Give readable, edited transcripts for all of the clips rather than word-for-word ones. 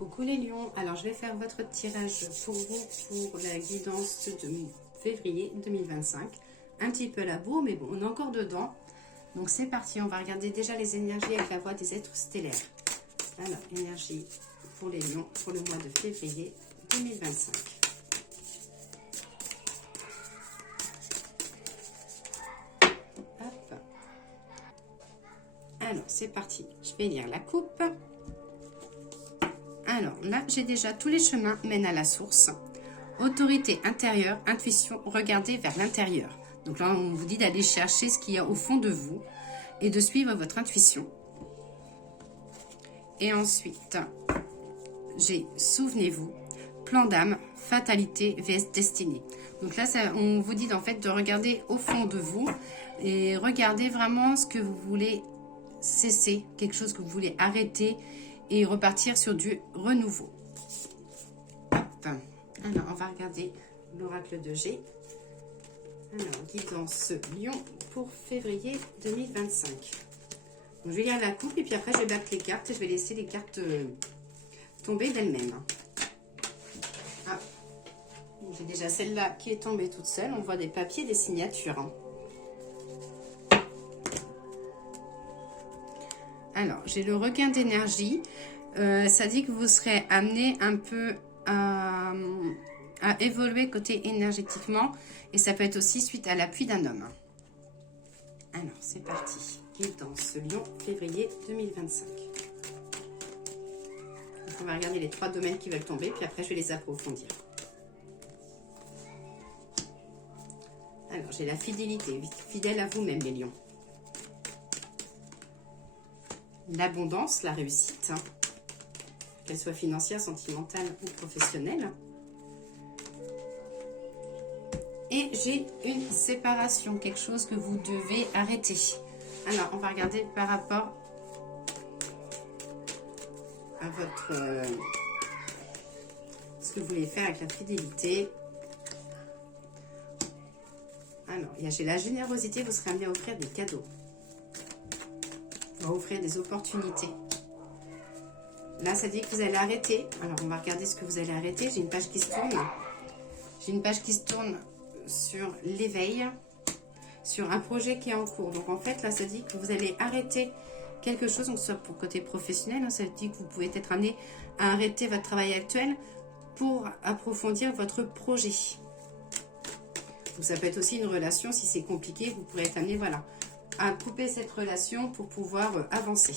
Coucou les lions, alors je vais faire votre tirage pour vous pour la guidance de février 2025. Un petit peu la bourre, mais bon, on est encore dedans. Donc c'est parti, on va regarder déjà les énergies avec la voix des êtres stellaires. Alors, énergie pour les lions pour le mois de février 2025. Hop. Alors, c'est parti, je vais lire la coupe. Alors là, j'ai déjà tous les chemins mènent à la source. Autorité intérieure, intuition, regardez vers l'intérieur. Donc là, on vous dit d'aller chercher ce qu'il y a au fond de vous et de suivre votre intuition. Et ensuite, j'ai souvenez-vous, plan d'âme, fatalité vs destinée. Donc là, on vous dit en fait de regarder au fond de vous et regarder vraiment ce que vous voulez cesser, quelque chose que vous voulez arrêter et repartir sur du renouveau. Hop. Alors, on va regarder l'oracle de G. Alors, guidance Lion pour février 2025. Donc, je vais lire la coupe et puis après, je vais battre les cartes et je vais laisser les cartes tomber d'elles-mêmes. Ah. J'ai déjà celle-là qui est tombée toute seule. On voit des papiers, des signatures. Alors, j'ai le regain d'énergie. Ça dit que vous serez amené un peu à évoluer côté énergétiquement. Et ça peut être aussi suite à l'appui d'un homme. Alors, c'est parti. Guidance Lion, février 2025. Donc, on va regarder les 3 domaines qui veulent tomber. Puis après, je vais les approfondir. Alors, j'ai la fidélité. Fidèle à vous-même, les lions. L'abondance, la réussite, qu'elle soit financière, sentimentale ou professionnelle. Et j'ai une séparation, quelque chose que vous devez arrêter. Alors, on va regarder par rapport à votre ce que vous voulez faire avec la fidélité. Alors, j'ai la générosité, vous serez amené à offrir des cadeaux. On va offrir des opportunités. Là, ça dit que vous allez arrêter. Alors, on va regarder ce que vous allez arrêter. J'ai une page qui se tourne. J'ai une page qui se tourne sur l'éveil, sur un projet qui est en cours. Donc, en fait, là, ça dit que vous allez arrêter quelque chose, donc soit pour côté professionnel, hein, ça dit que vous pouvez être amené à arrêter votre travail actuel pour approfondir votre projet. Donc, ça peut être aussi une relation. Si c'est compliqué, vous pourrez être amené, voilà, à couper cette relation pour pouvoir avancer.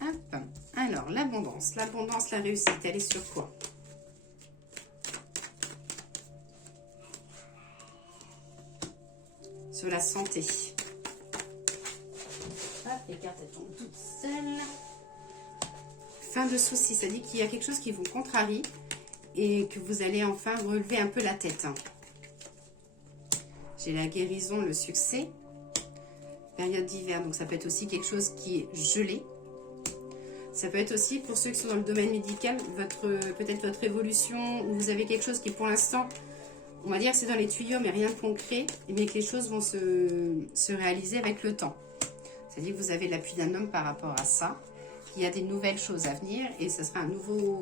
Hop. Alors, l'abondance, la réussite, elle est sur quoi? Sur la santé. Hop, les cartes elles tombent toutes seules. Fin de souci, ça dit qu'il y a quelque chose qui vous contrarie et que vous allez enfin relever un peu la tête. J'ai la guérison, le succès. Période d'hiver, donc ça peut être aussi quelque chose qui est gelé. Ça peut être aussi, pour ceux qui sont dans le domaine médical, peut-être votre évolution, ou vous avez quelque chose qui pour l'instant, on va dire que c'est dans les tuyaux, mais rien de concret, mais que les choses vont se réaliser avec le temps. C'est-à-dire que vous avez l'appui d'un homme par rapport à ça, qu'il y a des nouvelles choses à venir, et ce sera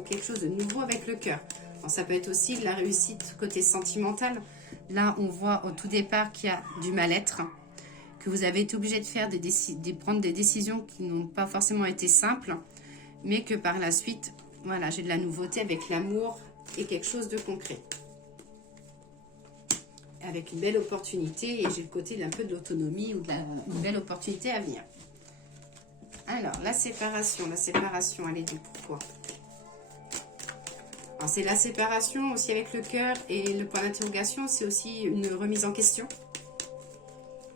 quelque chose de nouveau avec le cœur. Alors, ça peut être aussi de la réussite côté sentimental. Là, on voit au tout départ qu'il y a du mal-être, que vous avez été obligé de faire prendre des décisions qui n'ont pas forcément été simples, mais que par la suite, voilà, j'ai de la nouveauté avec l'amour et quelque chose de concret. Avec une belle opportunité, et j'ai le côté d'un peu de l'autonomie ou une belle opportunité à venir. Alors, la séparation, elle est due pourquoi? Alors, c'est la séparation aussi avec le cœur, et le point d'interrogation, c'est aussi une remise en question.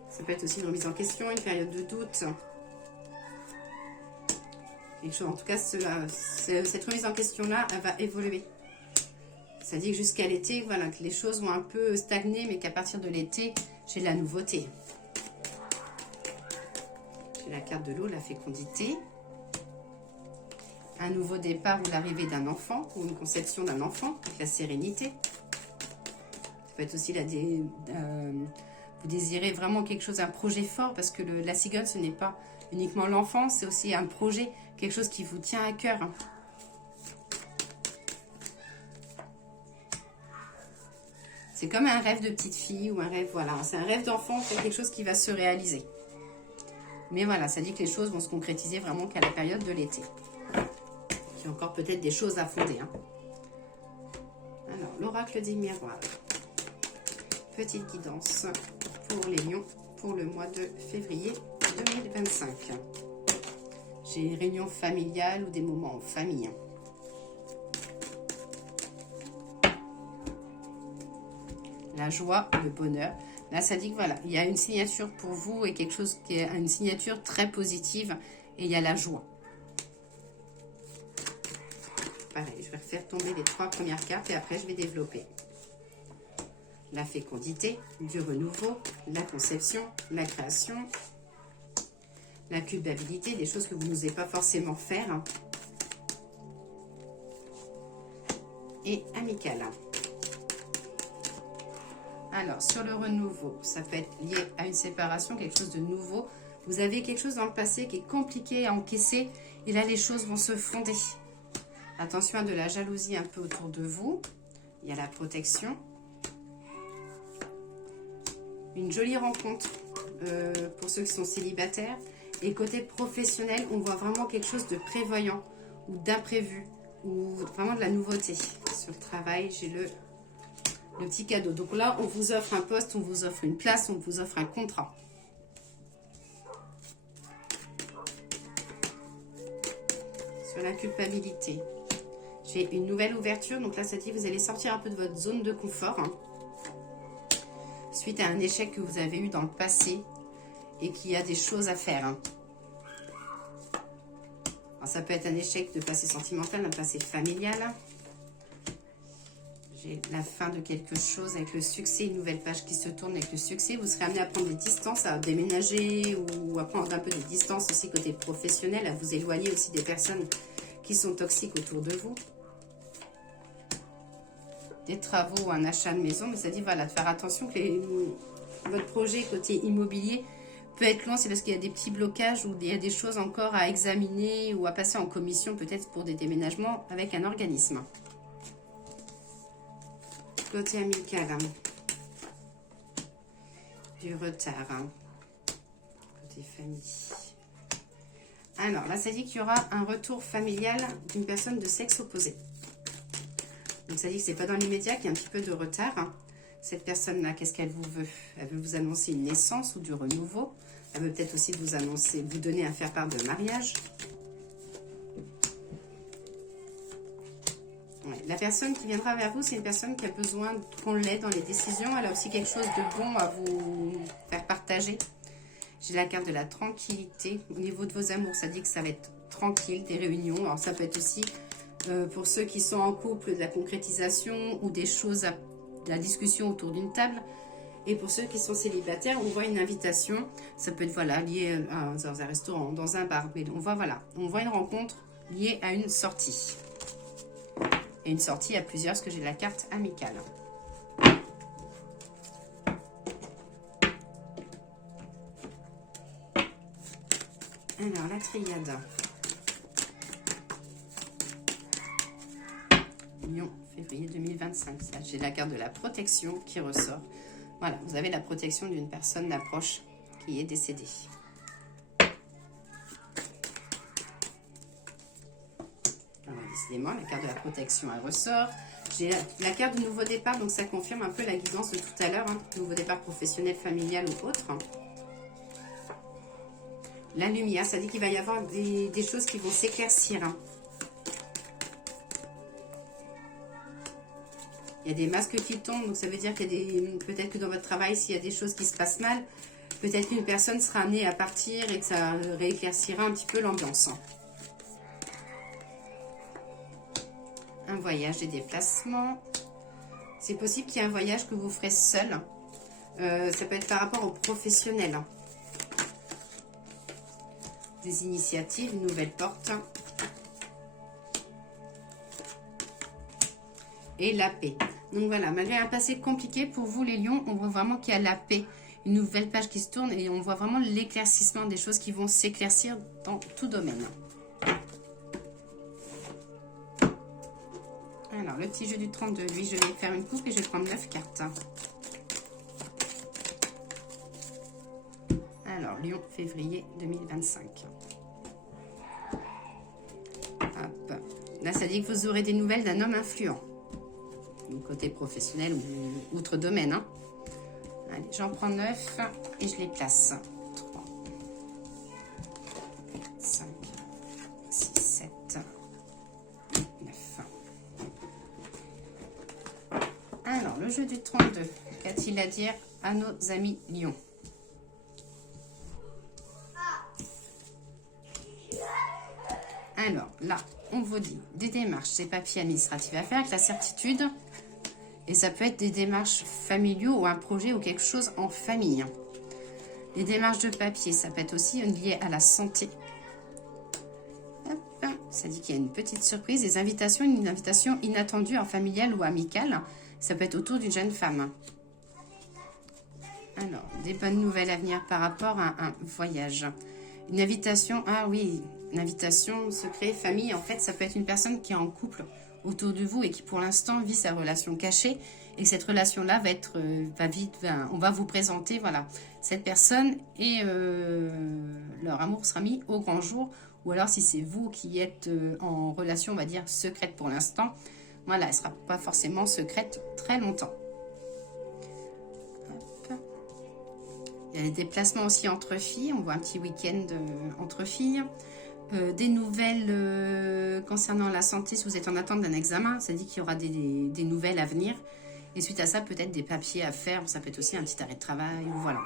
Ça peut être aussi une remise en question, une période de doute. Quelque chose, en tout cas, cette remise en question-là, elle va évoluer. Ça dit que jusqu'à l'été, voilà, que les choses vont un peu stagner, mais qu'à partir de l'été, j'ai de la nouveauté. J'ai la carte de l'eau, la fécondité. Un nouveau départ ou l'arrivée d'un enfant, ou une conception d'un enfant, avec la sérénité. Ça peut être aussi vous désirez vraiment quelque chose, un projet fort, parce que la cigogne, ce n'est pas uniquement l'enfant, c'est aussi un projet, quelque chose qui vous tient à cœur. C'est comme un rêve de petite fille ou un rêve, voilà, c'est un rêve d'enfant, c'est quelque chose qui va se réaliser. Mais voilà, ça dit que les choses vont se concrétiser vraiment qu'à la période de l'été. Il y a encore peut-être des choses à fonder. Hein. Alors, l'oracle des miroirs. Petite guidance pour les lions pour le mois de février 2025. J'ai une réunion familiale ou des moments en famille. La joie, le bonheur. Là, ça dit que voilà, il y a une signature pour vous et quelque chose qui est une signature très positive et il y a la joie. Pareil, je vais refaire tomber les 3 premières cartes et après je vais développer. La fécondité, du renouveau, la conception, la création, la culpabilité, des choses que vous n'osez pas forcément faire. Et amical. Alors, sur le renouveau, ça peut être lié à une séparation, quelque chose de nouveau. Vous avez quelque chose dans le passé qui est compliqué à encaisser et là, les choses vont se fonder. Attention à de la jalousie un peu autour de vous. Il y a la protection. Une jolie rencontre pour ceux qui sont célibataires. Et côté professionnel, on voit vraiment quelque chose de prévoyant ou d'imprévu ou vraiment de la nouveauté. Sur le travail, j'ai le petit cadeau. Donc là, on vous offre un poste, on vous offre une place, on vous offre un contrat. Sur la culpabilité, j'ai une nouvelle ouverture. Donc là, ça dit que vous allez sortir un peu de votre zone de confort. Hein, suite à un échec que vous avez eu dans le passé et qu'il y a des choses à faire. Hein. Alors, ça peut être un échec de passé sentimental, un passé familial. J'ai la fin de quelque chose avec le succès, une nouvelle page qui se tourne avec le succès. Vous serez amené à prendre des distances, à déménager ou à prendre un peu de distance aussi côté professionnel, à vous éloigner aussi des personnes qui sont toxiques autour de vous. Des travaux ou un achat de maison, mais ça dit voilà, de faire attention que votre projet côté immobilier peut être long, c'est parce qu'il y a des petits blocages ou il y a des choses encore à examiner ou à passer en commission, peut-être pour des déménagements avec un organisme. Côté amical, hein. Du retard, hein. Côté famille. Alors là, ça dit qu'il y aura un retour familial d'une personne de sexe opposé. Donc ça dit que c'est pas dans l'immédiat, qu'il y a un petit peu de retard. Hein. Cette personne-là, qu'est-ce qu'elle vous veut? Elle veut vous annoncer une naissance ou du renouveau. Elle veut peut-être aussi vous annoncer, vous donner un faire-part de mariage. Ouais. La personne qui viendra vers vous, c'est une personne qui a besoin qu'on l'aide dans les décisions. Elle a aussi quelque chose de bon à vous faire partager. J'ai la carte de la tranquillité. Au niveau de vos amours, ça dit que ça va être tranquille, des réunions. Alors ça peut être aussi pour ceux qui sont en couple, de la concrétisation ou des choses, de la discussion autour d'une table. Et pour ceux qui sont célibataires, on voit une invitation. Ça peut être voilà, lié dans un restaurant, dans un bar. Mais on voit, voilà, on voit une rencontre liée à une sortie. Et une sortie à plusieurs, parce que j'ai la carte amicale. Alors, la triade. Lion, février 2025. J'ai la carte de la protection qui ressort. Voilà, vous avez la protection d'une personne d'approche qui est décédée. Alors, décidément, la carte de la protection, elle ressort. J'ai la carte du nouveau départ, donc ça confirme un peu la guidance de tout à l'heure. Hein, nouveau départ professionnel, familial ou autre. La lumière, ça dit qu'il va y avoir des choses qui vont s'éclaircir. Hein. Il y a des masques qui tombent, donc ça veut dire qu'il y a des... Peut-être que dans votre travail, s'il y a des choses qui se passent mal, peut-être qu'une personne sera amenée à partir et que ça rééclaircira un petit peu l'ambiance. Un voyage, des déplacements. C'est possible qu'il y ait un voyage que vous ferez seul. Ça peut être par rapport au professionnel. Des initiatives, une nouvelle porte. Et la paix. Donc voilà, malgré un passé compliqué pour vous les lions, on voit vraiment qu'il y a la paix. une nouvelle page qui se tourne et on voit vraiment l'éclaircissement des choses qui vont s'éclaircir dans tout domaine. Alors, le petit jeu du 32, lui, je vais faire une coupe et je vais prendre 9 cartes. Alors, Lion, février 2025. Hop. Là, ça dit que vous aurez des nouvelles d'un homme influent. Du côté professionnel ou outre domaine. Hein. Allez, j'en prends 9 et je les place. 3, 5, 6, 7, 9. Alors, le jeu du 32. Qu'a-t-il à dire à nos amis lions? Alors, là, on vous dit des démarches, des papiers administratifs à faire avec la certitude. Et ça peut être des démarches familiaux ou un projet ou quelque chose en famille. Les démarches de papier, ça peut être aussi lié à la santé. Hop, ça dit qu'il y a une petite surprise. Des invitations, une invitation inattendue en familiale ou amicale. Ça peut être autour d'une jeune femme. Alors, des bonnes nouvelles à venir par rapport à un voyage. Une invitation, ah oui, une invitation secret, famille. En fait, ça peut être une personne qui est en couple autour de vous et qui pour l'instant vit sa relation cachée et cette relation là on va vous présenter voilà cette personne et leur amour sera mis au grand jour, ou alors si c'est vous qui êtes en relation on va dire secrète pour l'instant, voilà, elle sera pas forcément secrète très longtemps. Hop. Il y a les déplacements aussi entre filles, on voit un petit week-end entre filles. Des nouvelles concernant la santé, si vous êtes en attente d'un examen, ça dit qu'il y aura des nouvelles à venir. Et suite à ça, peut-être des papiers à faire, ça peut être aussi un petit arrêt de travail, ou voilà.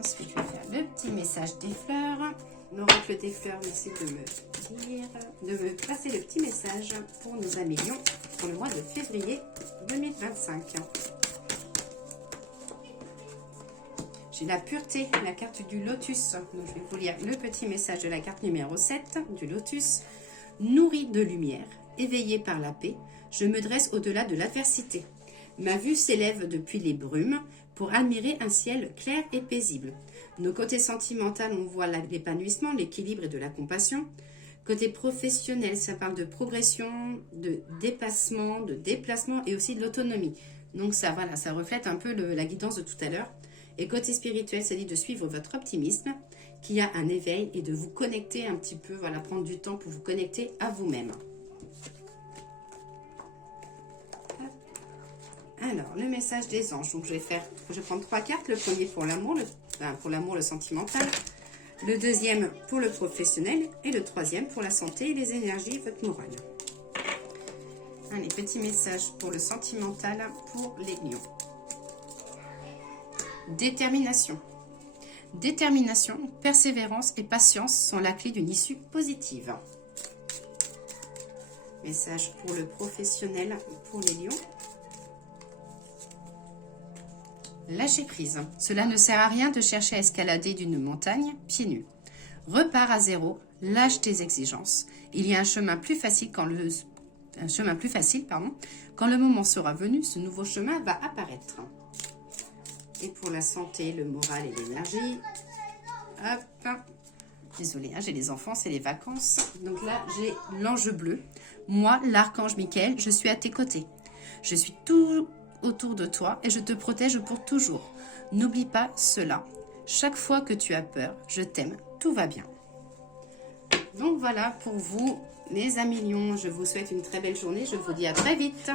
Ensuite, je vais faire le petit message des fleurs. L'oracle des fleurs merci de me passer le petit message pour nos amis lions pour le mois de février 2025. J'ai la pureté, la carte du lotus. Donc, je vais vous lire le petit message de la carte numéro 7 du lotus. Nourri de lumière, éveillé par la paix, je me dresse au-delà de l'adversité. Ma vue s'élève depuis les brumes pour admirer un ciel clair et paisible. Nos côtés sentimental, on voit l'épanouissement, l'équilibre et de la compassion. Côté professionnel, ça parle de progression, de dépassement, de déplacement et aussi de l'autonomie. Donc ça, voilà, ça reflète un peu la guidance de tout à l'heure. Et côté spirituel, ça dit de suivre votre optimisme, qu'il y a un éveil et de vous connecter un petit peu, voilà, prendre du temps pour vous connecter à vous-même. Alors, le message des anges. Donc, je vais prendre 3 cartes. Le premier pour l'amour, le sentimental. Le deuxième pour le professionnel. Et le troisième pour la santé et les énergies, votre morale. Allez, petit message pour le sentimental, pour les lions. Détermination. Détermination, persévérance et patience sont la clé d'une issue positive. Message pour le professionnel, pour les lions. Lâcher prise. Cela ne sert à rien de chercher à escalader d'une montagne pieds nus. Repars à zéro, lâche tes exigences. Il y a un chemin plus facile quand le moment sera venu, ce nouveau chemin va apparaître. Et pour la santé, le moral et l'énergie. Hop. Désolée, hein, j'ai les enfants, c'est les vacances. Donc là, j'ai l'ange bleu. Moi, l'archange Michael, je suis à tes côtés. Je suis tout autour de toi et je te protège pour toujours. N'oublie pas cela. Chaque fois que tu as peur, je t'aime, tout va bien. Donc voilà pour vous, mes amis lions. Je vous souhaite une très belle journée. Je vous dis à très vite.